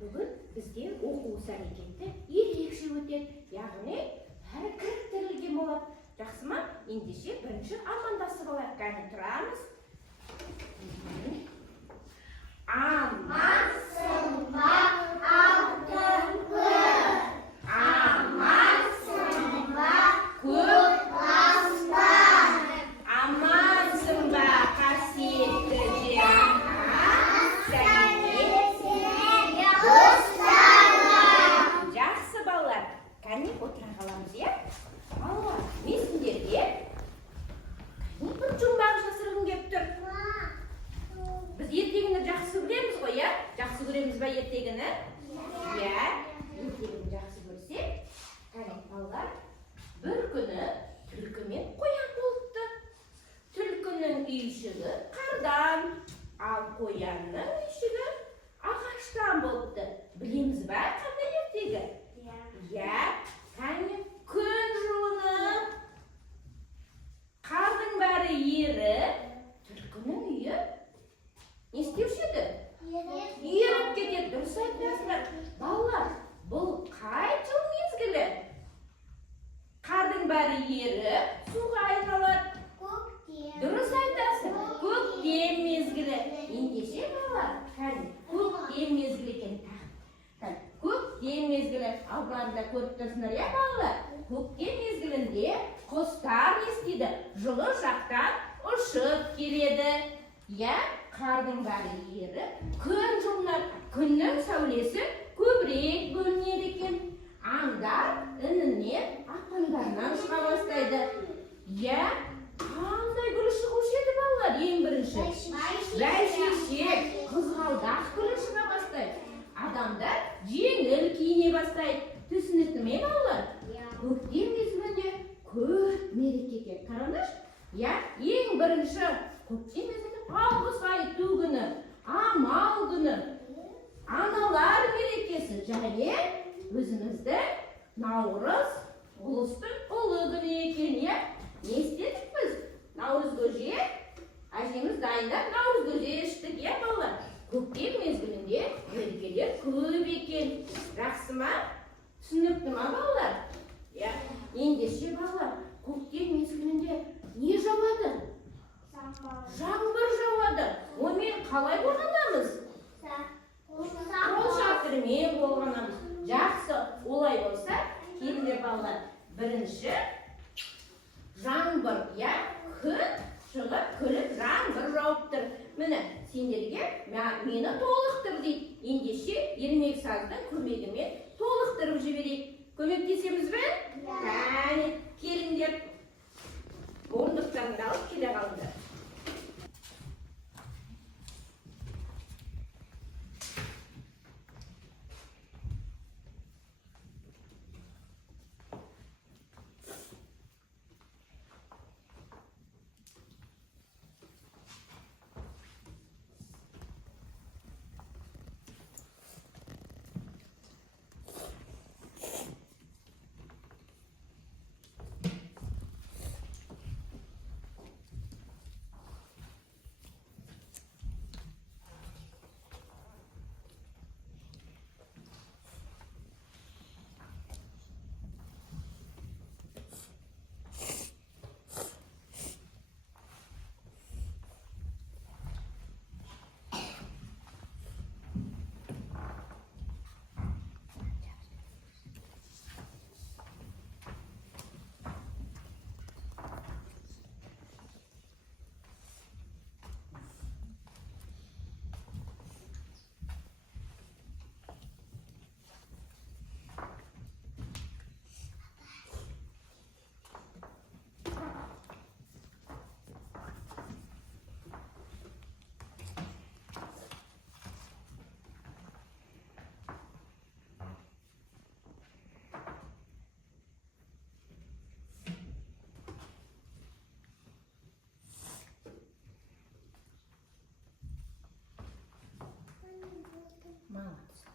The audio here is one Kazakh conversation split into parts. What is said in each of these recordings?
бүгін бізде оқу әрекеті ерекше өтеді. Яғни бәрі кіріктірілген болады. Жақсы ма? Ендеше бірінші амандасып алайық. Кәне тұрамыз. Амансың ба, алтын күн? Амансың ба, көк аспан? Амансың ба, қасиетті жер ана? Сәлеметсің достарым. Жақсы балалар, кәне отыра қаламыз, иә? Балалар, мен сендерге бір жұмбақ жасырғым келіп тұр. Біз ертегіні жақсы көреміз ғой, иә? Жақсы көреміз ба ертегіні? Иә, ертегіні жақсы көрсек. Кәне балалар, бір күні түлкі мен қоян болыпты. Түлкінің үйшігі қардан, ал қоянның үйшігі ағаштан болыпты. Білеміз ба қандай ертегі? Иә, кәне күн жылынып, қардың бәрі еріп, түлкінің үйі не істеуші еді? Еріп кетеді. Дұрыс айтасыздар. Балалар, бұл қай жыл мезгілі? Қардың бәрі еріп, суға айналады. Дұрыс айтасың. Көктем мезгілі. Ендеше балалар, кәне көктем мезгілі екен. Көктем мезгілі. Алдарында көріп тұрсыңдар, иә балалар? Көктем мезгілінде құстар не істейді? Жылы жақтан ұшып келеді. Иә, қардың бәрі еріп, күн жылынады. Күннің сәулесі көбірек бөлінеді екен. Аңдар інінен, апандарынан шыға бастайды. Иә, қандай гүл шығушы еді балалар ең бірінші? Бәйшешек, қызғалдақ гүлі шыға бастайды. Адамдар жеңіл киіне бастайды. Түсінікті ме балалар? Көктем мезгілінде көп мереке екен. Қараңдаршы. Иә, ең бірінші көктем мезгілінде алғыс айту күні, амал күні, аналар мерекесі және өзіміздің Наурыз ұлыстың ұлы күні екен, иә? Не істедік біз? Наурыз көже, әжеміз дайындап наурыз көже іштік, иә балалар? Көктем мезгілінде мерекелер көп екен. Жақсы ма? Түсінікті ма балалар? Иә, ендеше балалар, көктем мезгілінде не жауады? Жаңбыр жауады. Онымен қалай болғанамыз? Қол шатырмен болғанамыз. Жақсы, олай болса, келіңдер балалар. Бірінші жаңбыр, иә, күн шығып, күліп жаңбыр жауып тұр. Міне, сендерге мені толықтыр дейді. Ендеше ермек саздың көмегімен толықтырып жіберейік. Көмектесеміз бе? Кәне, келіңдер. Орындықтарыңды алып келе қалыңдар.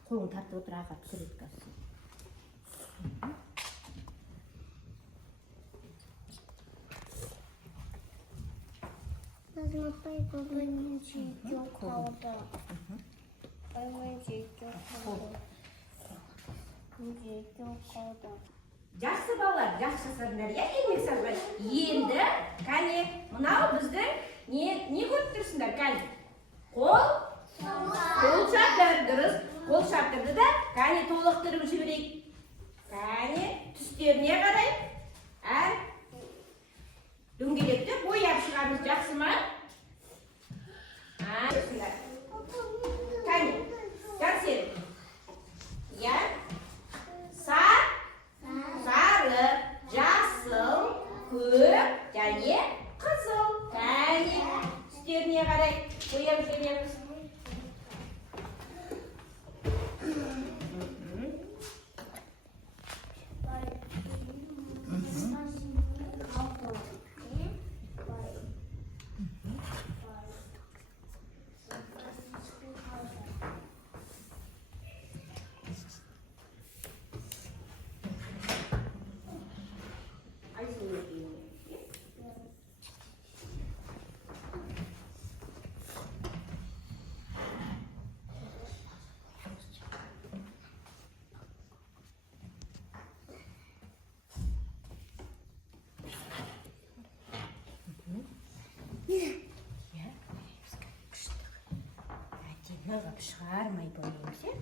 Қолын тартып отыр аға суреткасы. Назым апай көбінесе жоқ қалды. Жақсы балалар, жақсысыңдар, иә, еңбек сабыр. Енді, кәне, мынау біздің не көріп тұрсыңдар, кәне? Қол шатыр, дұрыс. Қол шатырды да, кәне, толықтырып жіберейік. Кәне, түстеріне қарай. Әр дөңгелекті бояп шығамыз, жақсы ма? Кәне, жақсы. Я сары, жасыл, көк және қызыл. Кәне, түстеріне қарай бояп жібереміз. Әдемі шығармай бояймыз, иә?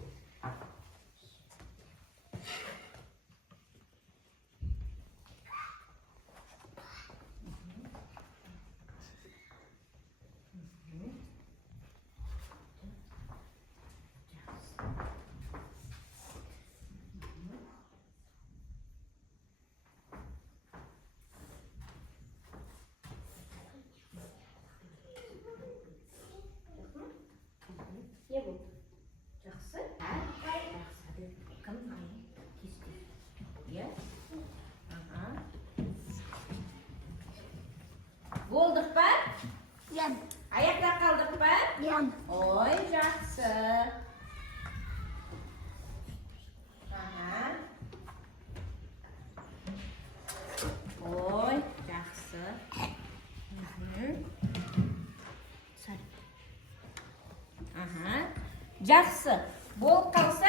Не болды? Жақсы? Жақсы. Кім? Кесті. Иә? Болдық па? Иә. Аяқта қалдық па? Иә. Ой, жақсы. Ой, жақсы. Жақсы. Болып қалса,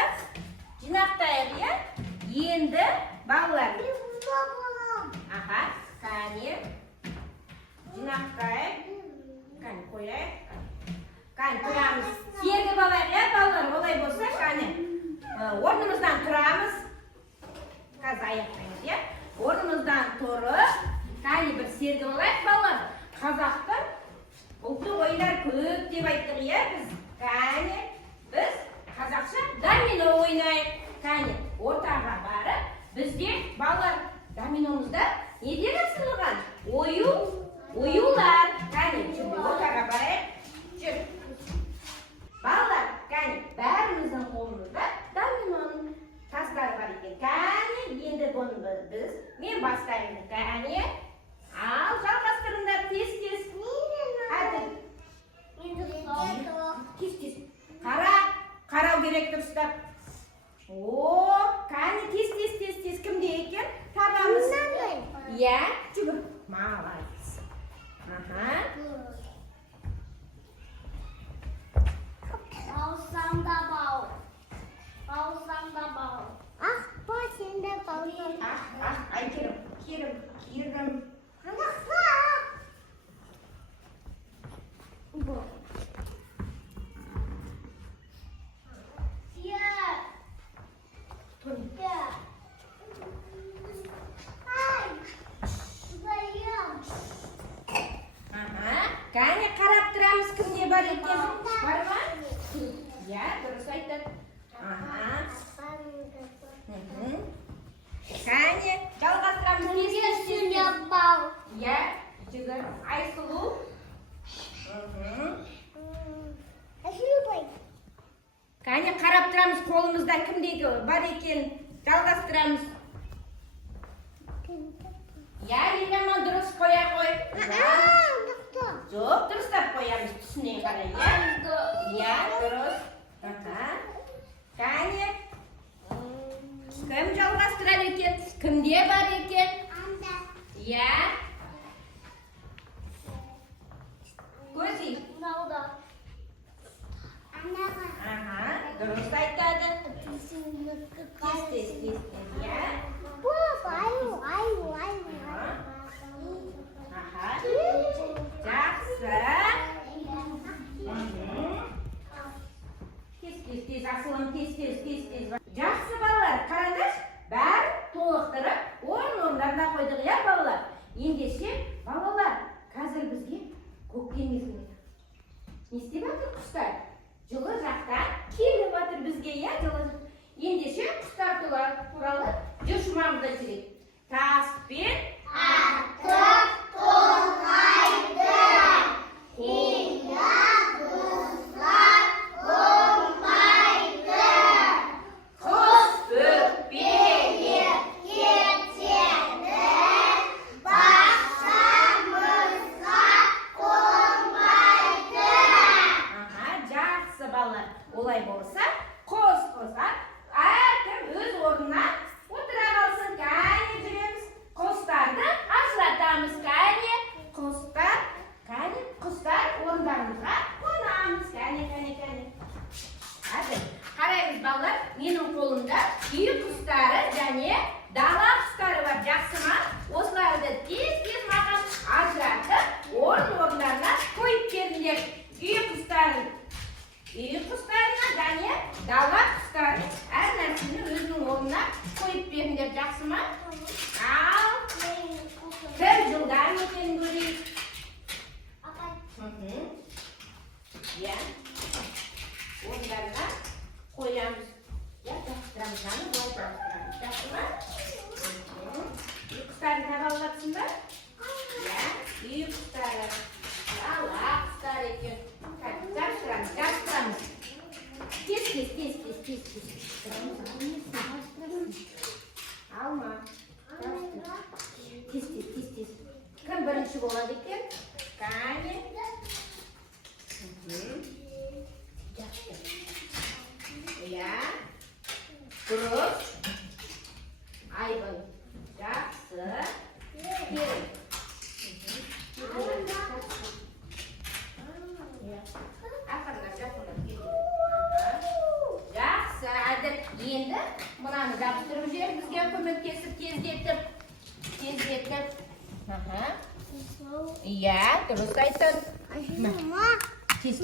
жинақтайық, иә? Енді, балалар. Кәне. Жинақтайық. Кәне, қойайық. Кәне, тұрамыз. Сергіп алайық, иә, балалар? Олай болса, кәне. Орнымыздан тұрамыз. Қазір аяқтаймыз, иә? Орнымыздан тұрып, кәне бір сергіп алайық, балалар. Қазақтың ұлттық ойындар көп деп айттық, иә, біз? Кәне. Біз қазақша домино ойнайық. Кәне, ортаға барып, бізде балалар доминомызда неден асырылған? Оюлар. Кәне, жүрді, ортаға барайық. Жүр. Балалар, кәне, бәріміздің қолымызда доминоның тастары бар екен. Кәне, енді бұны мен бастаймын. Кәне, ал жалғастырыңдар, тез-тез. Тез-тез. Қарау керек дұрыстап. Кәне, тез. Кімде екен? Табамыз. Иә, жүгір. Молодец. Бауырсам да бауыр. Бау сенде бауыр. Керім. Кәне, қарап тұрамыз, кімде бар екен? Бар ма? Иә, дұрыс айтады. Кәне, жалғастырамыз. Иә, жүгір. Айсұлу. Кәне, қарап тұрамыз, қолымызда кімдегі бар екен? Жалғастырамыз. Иә, Елеман, дұрыс қоя қой. Жоқ, дұрыстап қоямыз, түсіне қарай. Иә, дұрыс. Кәне, кім жалғастырар екен? Кімде бар екен? Иә. Көзі? Анаға. Dürüst aytadi. Tez, ya. Aha. Жақсы. Tez, асылым, tez. Жақсы балалар, қараңыз. Бәрі толықтырып, орындарына қойдық, я балалар. Ендеше, балалар, қазір бізге көктем мезгілі. Не істеп жатыр құстар? Жылы жақтан келіп жатыр бізге, я жылы. Ендеше, құстар туралы жүшмамызда жүрек. Таспен атып торғайды. Олай болса, қос-қосқа әркім өз орнына отыра қалсын. Кәне жүреміз. Құстарды ажыратамыз. Кәне құстар орындарымызға қонамыз. Кәне. Қазір қараймыз балалар, менің қолымда үй құстары және дала құстары бар. Жақсы ма? Осыларды тез маған ажыратып, орындарына қойып беріңдер. Үй құстарына және дала құстарын әр нәрсені өзінің орнына қойып беріңдер. Жақсы ма? Ал, бір жылдан өтен көрейік. Орындарына қоямыз. Жақтырамыз, жақсы ма? Үй құстарын табалапсың ба? Үй құстары, дала құстары екен. Жабыстырамыз. Тез. Алма. Тез. Кім бірінші болады екен? Кәне. Дұрыс. Айбын. Жақсы. Керек. Жақсы, әдіп. Енді мұнаны жабыстырып жер бізге көмектесіп тездетіп. Дұрыс айтын. Тез,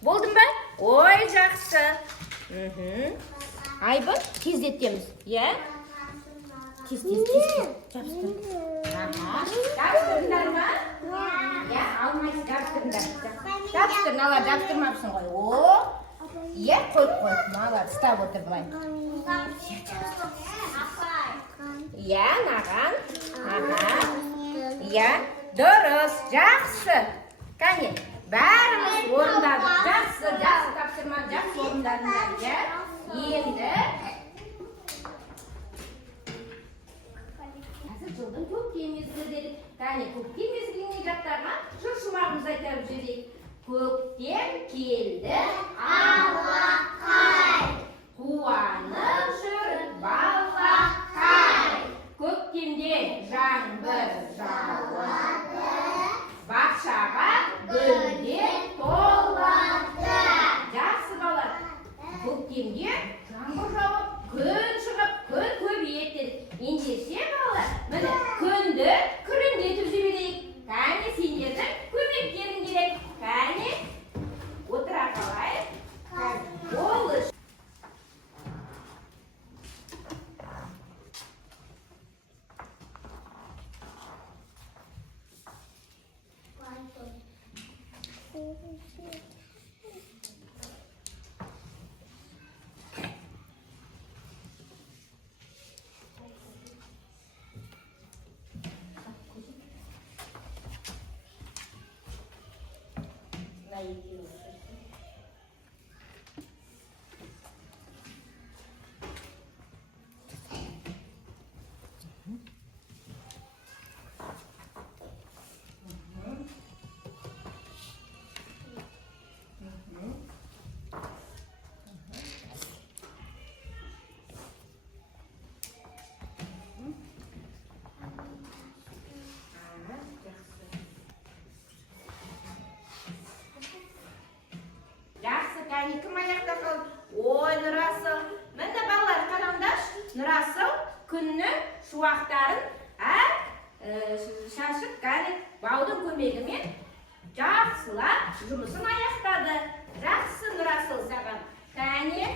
Болдың ба? Ой, жақсы. Айбын, тездетеміз. Тез. Жабыстыр. Жабыстырындар ма? Алмайсыз, жабыстырындар. Жабыстырын, алар жабыстырмапсың ғой. Қой. Малар, ұстап отыр бұлай. Наған. Дұрыс, жақсы. Кәне, бәріміз орындадық. Жақсы тапсырма, жақсы орындадыңдар. Енді қазір жылдың көктем мезгілі дедік. Кәне, көктем мезгіліне жақтарға шұмағымыз айтып жүрейік. Көктем келді, алақай, қуанып жүр балақай. Көктемде жаңбыр жауады, бақшаға гүлдер толады. Жақсы балалар, көктемде жаңбыр жауып, күн шығып, күн көбейеді. Ендеше балалар, міне күнді күреңдетіп жіберейік. Кәне, сендердің көмектерің керек. Кәне, отыра қалайық. Болыш. Нұрасыл. Міне балалар, қараңдаршы, Нұрасыл күннің шуақтарын шашып, кәне баудың көмегімен жақсылап жұмысын аяқтады. Жақсы Нұрасыл саған. Кәне,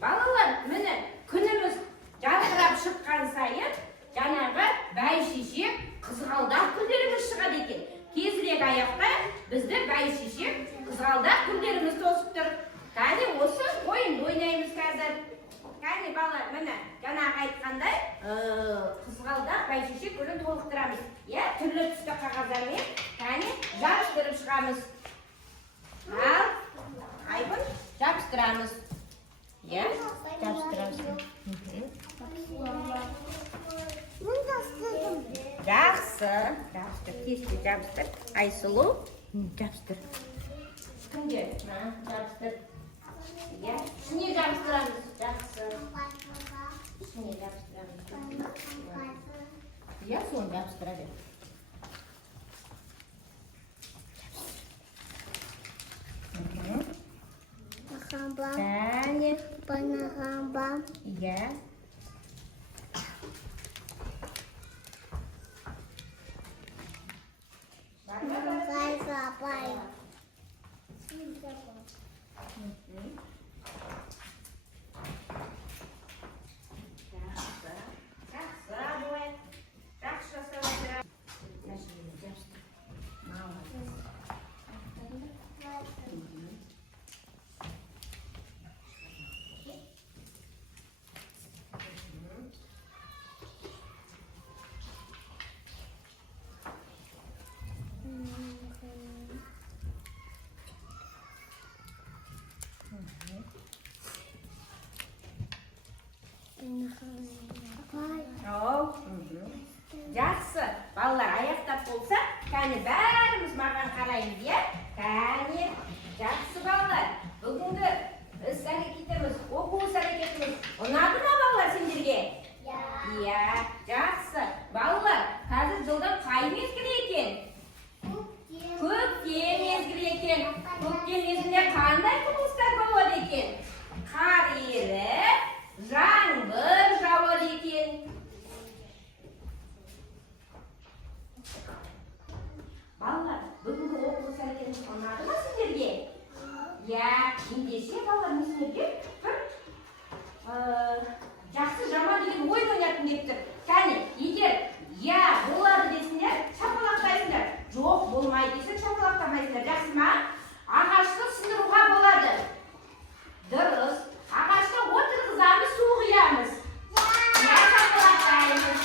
балалар, міне күніміз жарқырап шыққан сайын жаңағы бәйшешек қызғалдақ гүлдеріміз шығады екен. Тезірек аяқтайық, бізді бәйшешек қызғалдақ гүлдеріміз тосып тұр. Кәне, осы ойынды ойнаймыз қазір. Кәне балалар, міне жаңағы айтқандай қызғалдақ бәйшешек гүлін толықтырамыз. Түрлі түсті қағаздармен кәне жабыстырып шығамыз. Ал айбын жабыстырамыз. Жабыстырамыз. Жақсы. Жабыстыр, тезде жабыстыр. Айсұлу, жабыстыр. Кімге? Жабыстыр. Ішіне жабыстырамыз. Жақсы. Ішіне жабыстырамыз. Соны жабыстыра бер. Кәне. Банағамба. Жақсы, балалар аяқтап болса, кәне бәріміз маған қараймыз, Кәне, жақсы балалар. Бүгінгі іс әрекетіміз, оқу әрекетіміз ұнады ма балалар сендерге? Жақсы. Балалар, қазір жылдың қай мезгілі екен? Көктем мезгілі екен. Көктем мезгілінде қандай құбылыстар болады екен? Қар еріп, жаңбыр жауады екен. Балалар, бүгінгі оқу әрекетіміз ұнады ма сендерге? Ендеше балалар, мен сендерге бір жақсы жаман деген ойын ойнатқым келіп тұр. Кәне, егер болады десіңдер, шапалақтайсыңдар. Жоқ, болмайды десең, шапалақтамайсыңдар. Жақсы ма? Ағашты сындыруға болады. Дұрыс. Ағашты отырғызамыз, су құямыз. Шапалақтаймыз.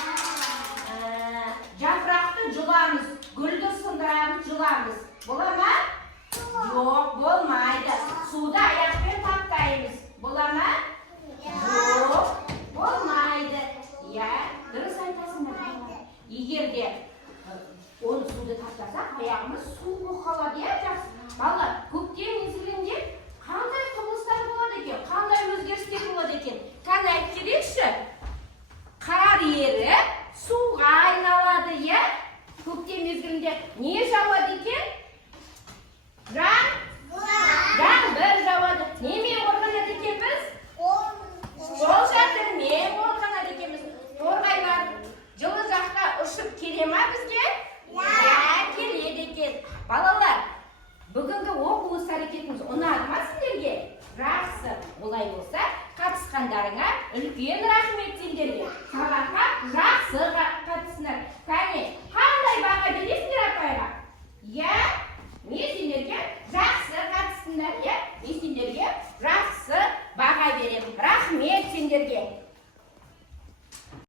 Жапырақты жұламыз, гүлді сындырамыз, жұламыз. Бола ма? Жоқ, болмайды. Суды аяқпен таптаймыз. Бола ма? Жоқ, болмайды. Дұрыс айтасыңдар. Егер де оны суды таптасақ, аяғымыз су болып қалады, жақсы. Балалар, көктем мезгілінде қандай құбылыстар болады екен? Қандай өзгерістер болады екен? Қане айтып жіберші. Қар еріп, суға айналады, Көктем мезгілінде не жауады екен? Жаңбыр жауады. Немен қорғанады екенбіз? Жол жатырмен қорғанады екенбіз. Торғайлар жылы жаққа ұшып келе ма бізге? Келеді екен. Балалар, бүгінгі оқу әрекетіміз ұнады ма сендерге? Жақсы. Олай болса, қатысқандарыңа үлкен рахмет сендерге.